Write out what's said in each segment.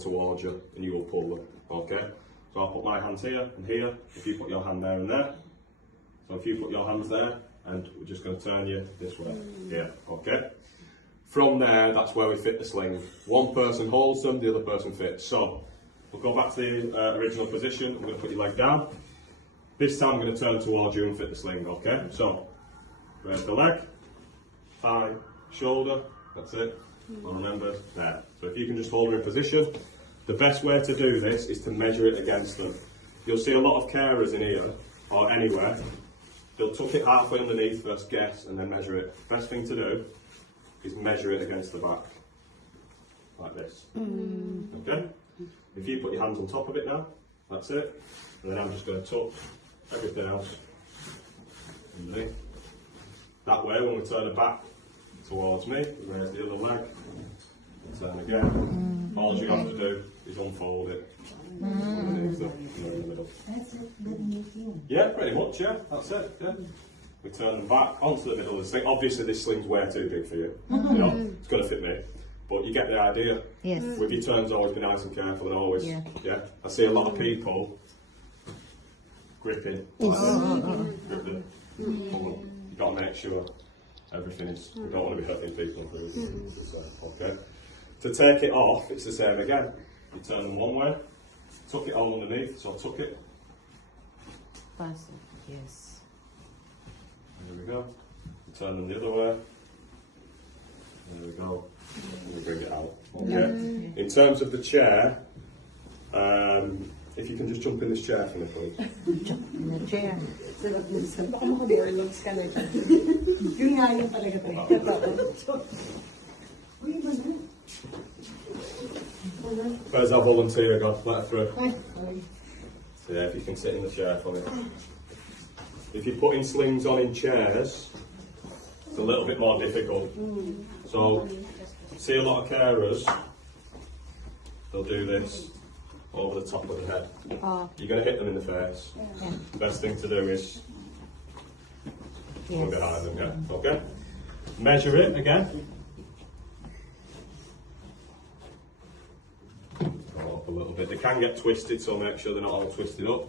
towards you and you will pull them, okay? So I'll put my hands here and here, if you put your hand there and there. So if you put your hands there, and we're just going to turn you this way, here, okay? From there, that's where we fit the sling. One person holds them, the other person fits. So we'll go back to the original position. I'm going to put your leg down. This time I'm going to turn towards you and fit the sling, okay? So raise the leg, thigh, shoulder, that's it. And remember, there. So if you can just hold her in position. The best way to do this is to measure it against them. You'll see a lot of carers in here, or anywhere. They'll tuck it halfway underneath, first guess, and then measure it. Best thing to do is measure it against the back, like this. Okay? If you put your hands on top of it now, that's it. And then I'm just going to tuck everything else underneath. That way, when we turn it back towards me, we raise the other leg, turn again. All you have to do is unfold it underneath them, in the middle. That's it, good meeting. Yeah, pretty much, yeah, that's it, yeah. We turn them back onto the middle of the sling. Obviously this sling's way too big for you, you know, it's going to fit me. But you get the idea. Yes. With your turns, always be nice and careful and always, yeah. I see a lot of people gripping. Grip them. You've got to make sure everything is, you don't want to be hurting people. Okay. To take it off, it's the same again. You turn them one way, tuck it all underneath, so tuck it. Yes. There we go. You turn them the other way. There we go. And we bring it out. Okay. In terms of the chair, if you can just jump in this chair for me, please. Jump in the chair. Baka makaborlogs ka na dyan. Yun nga yung talaga tayo. Uy, iba na. Where's our volunteer gone? Let her through. Ay, So yeah, if you can sit in the chair for me. If you're putting slings on in chairs, it's a little bit more difficult. So, see a lot of carers, they'll do this over the top of the head. You're going to hit them in the face. Yeah. The best thing to do is go behind them, yeah? Okay? Measure it again. Go up a little bit. They can get twisted, so make sure they're not all twisted up.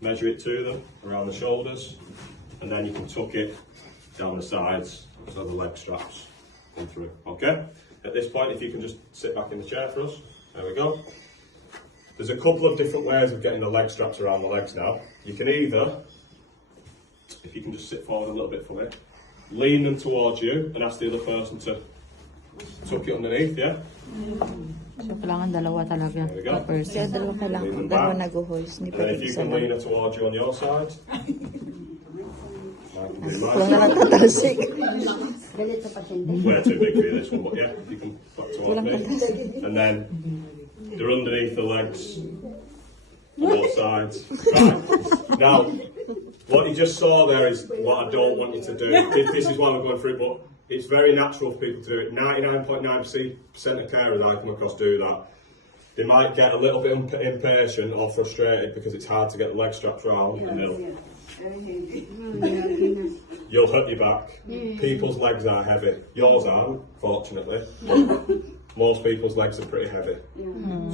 Measure it to them, around the shoulders, and then you can tuck it down the sides so the leg straps come through, okay? At this point, if you can just sit back in the chair for us. There we go. There's a couple of different ways of getting the leg straps around the legs now. You can either, if you can just sit forward a little bit for me, lean them towards you and ask the other person to tuck it underneath, yeah? So, kailangan dalawa talaga. There we go. Kaya dalawa kailangan. Lean them Dalawa back. nag-hoist. Hindi And then pwede if you isa can lang. lean her towards you on your side. Kung naman tatalsik. galit sa pasyente. Way too big for you, this one, but yeah, you can put towards me. And then they're underneath the legs on both sides. Right. Now, what you just saw there is what I don't want you to do. This is why we're going through it, but it's very natural for people to do it. 99.9% of carers I come across do that. They might get a little bit impatient or frustrated because it's hard to get the leg straps round, and you'll hurt your back. People's legs are heavy. Yours aren't, fortunately. Most people's legs are pretty heavy.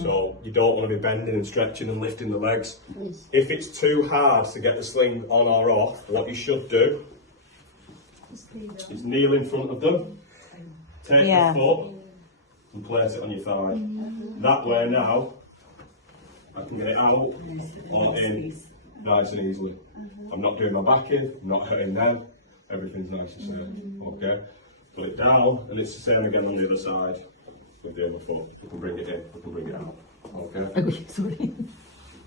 So you don't want to be bending and stretching and lifting the legs. If it's too hard to get the sling on or off, what you should do is kneel in front of them, take the foot and place it on your thigh. That way now, I can get it out or in nice and easily. I'm not doing my back in, I'm not hurting them, everything's nice and safe. Okay? Put it down, and it's the same again on the other side with the other foot. We can bring it in, we can bring it out. Okay? Sorry.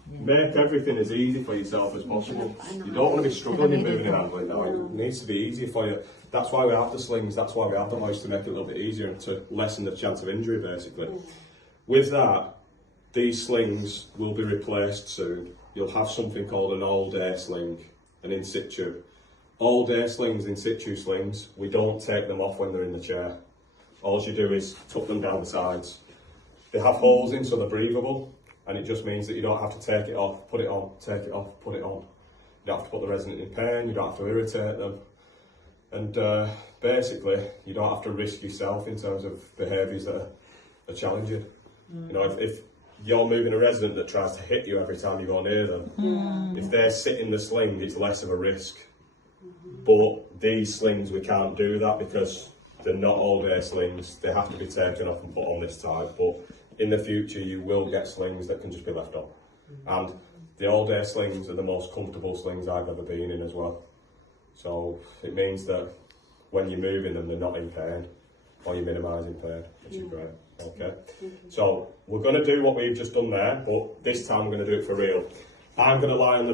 Make everything as easy for yourself as possible. You don't want to be struggling in moving and handling now. It needs to be easier for you. That's why we have the slings, that's why we have the hoist, to make it a little bit easier and to lessen the chance of injury, basically. With that, these slings will be replaced soon. You'll have something called an all-day sling, an in situ. All-day slings, in situ slings, we don't take them off when they're in the chair. All you do is tuck them down the sides. They have holes in so they're breathable, and it just means that you don't have to take it off, put it on, take it off, put it on. You don't have to put the resident in pain, you don't have to irritate them. And basically, you don't have to risk yourself in terms of behaviours that are challenging. You know, if you're moving a resident that tries to hit you every time you go near them. If they're sitting in the sling, it's less of a risk. But these slings, we can't do that because they're not all-day slings. They have to be taken off and put on this type. But in the future, you will get slings that can just be left on. And the all-day slings are the most comfortable slings I've ever been in as well. So it means that when you're moving them, they're not in pain, or you're minimising pain, which is great. Okay. So we're going to do what we've just done there, but this time we're going to do it for real. I'm going to lie on the